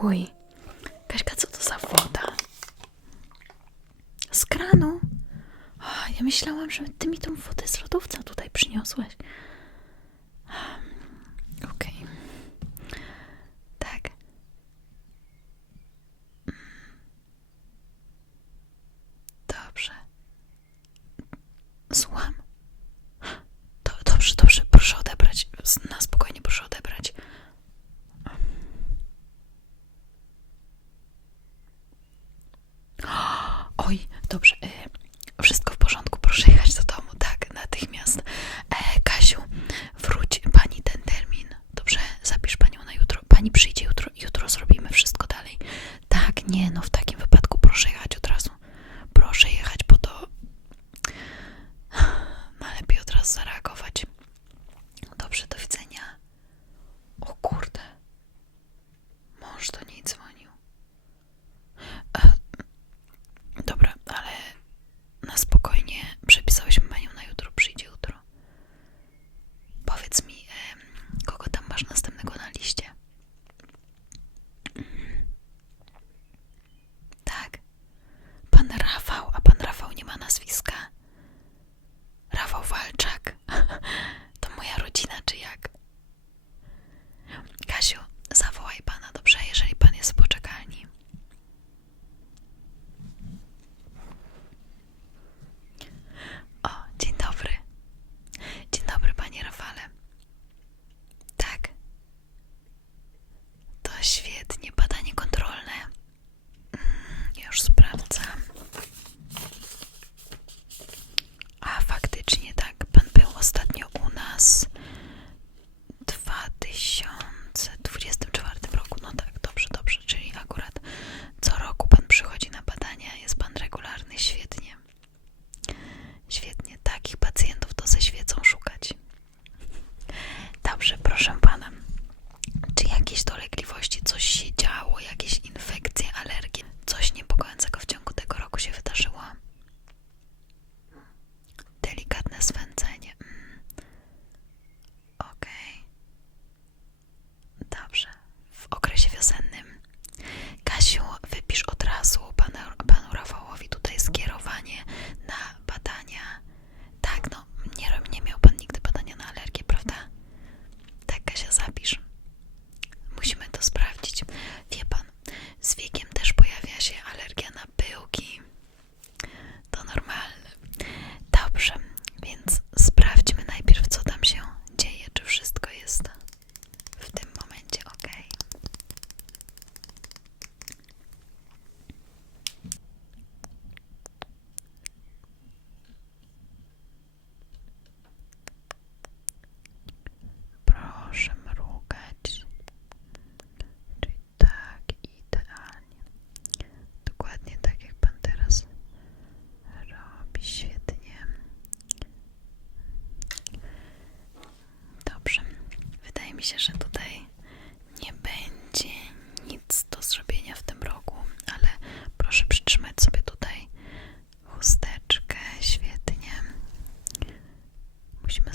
Fuj. Kaśka, co to za woda? Z kranu? Ja myślałam, że ty mi tą wodę z lodówca tutaj przyniosłeś. Oj, dobrze. Y, wszystko się, że tutaj nie będzie nic do zrobienia w tym roku, ale proszę przytrzymać sobie tutaj chusteczkę, świetnie. Musimy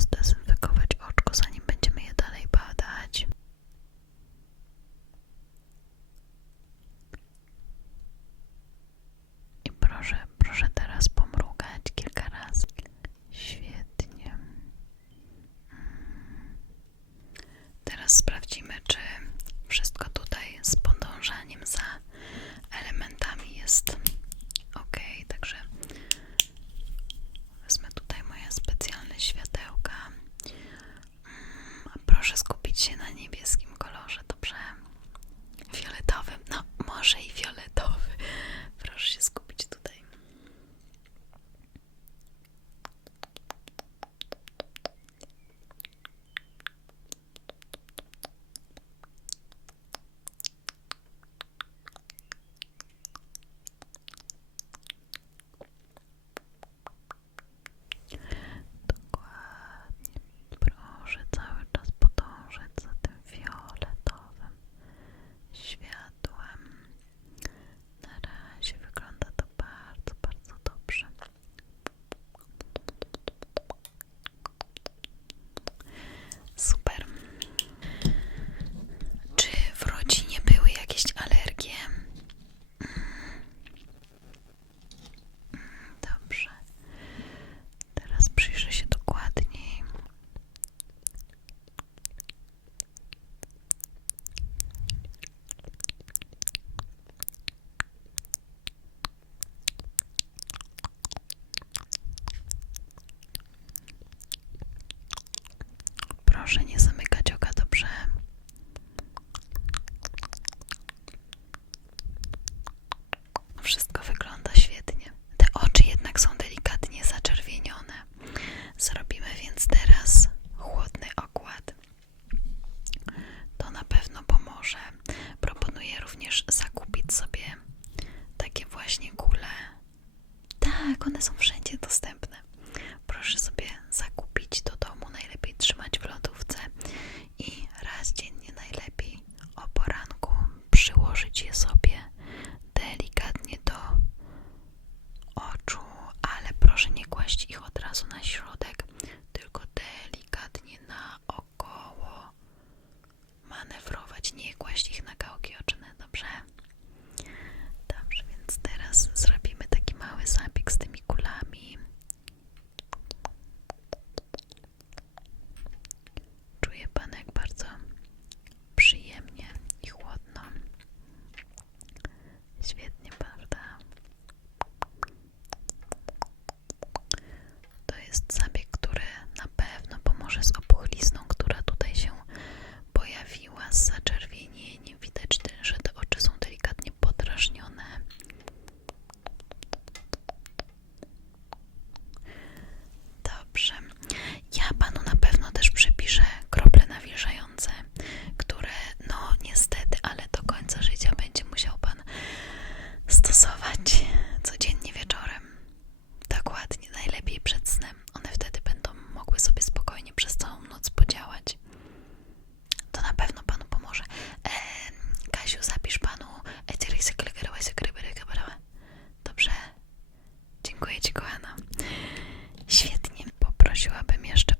Świetnie. Poprosiłabym jeszcze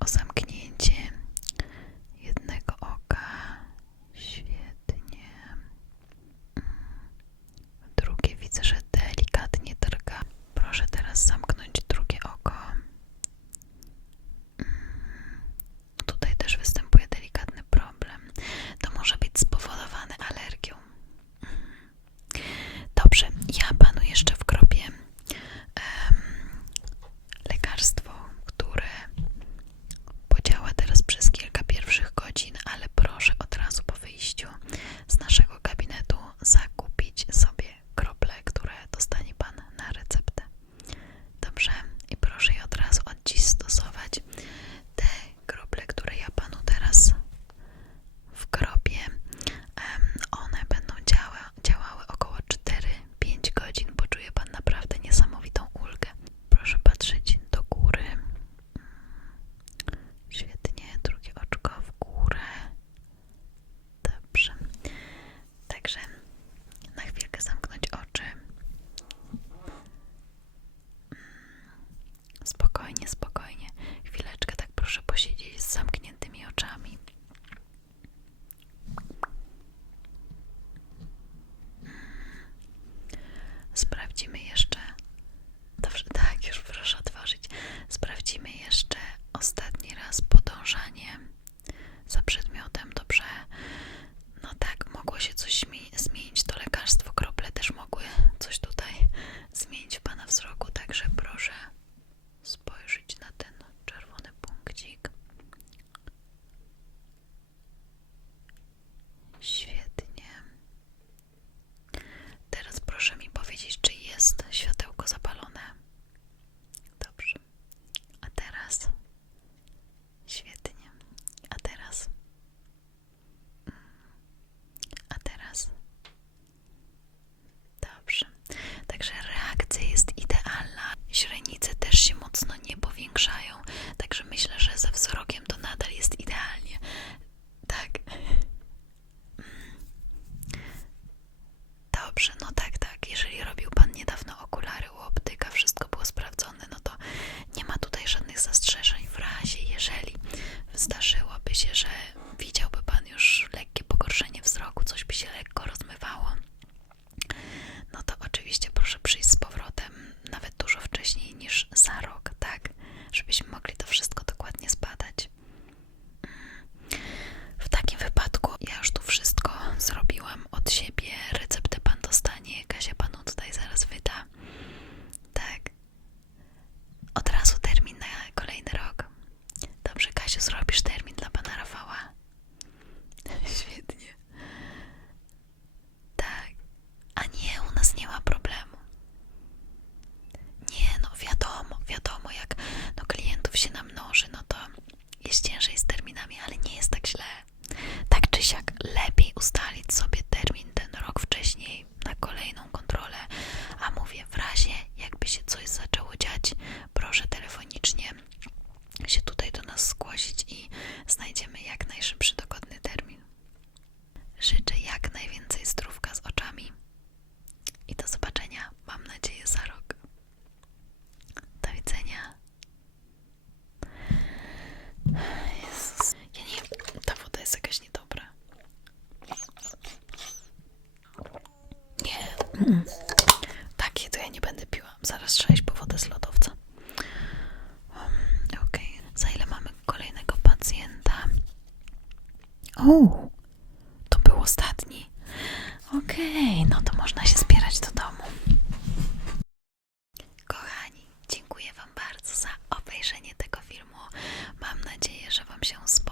To był ostatni. Okej, okay, no to można się zbierać do domu. Kochani, dziękuję Wam bardzo za obejrzenie tego filmu. Mam nadzieję, że Wam się spodoba.